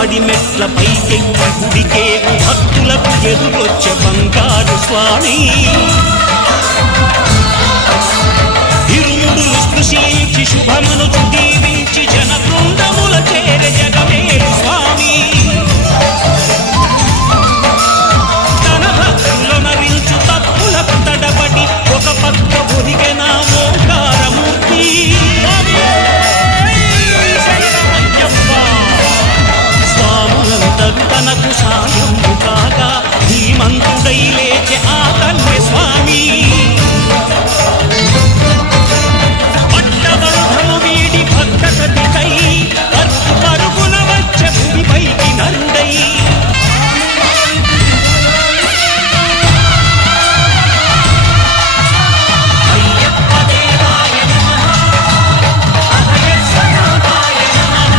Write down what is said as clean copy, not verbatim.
పడిమెట్ల పైకెక్కి గుడికేగు భక్తులకు ఎదురొచ్చే బంగారు స్వామి ఇరుముడులు స్పృశించి శుభమను దీవించి జనబృందము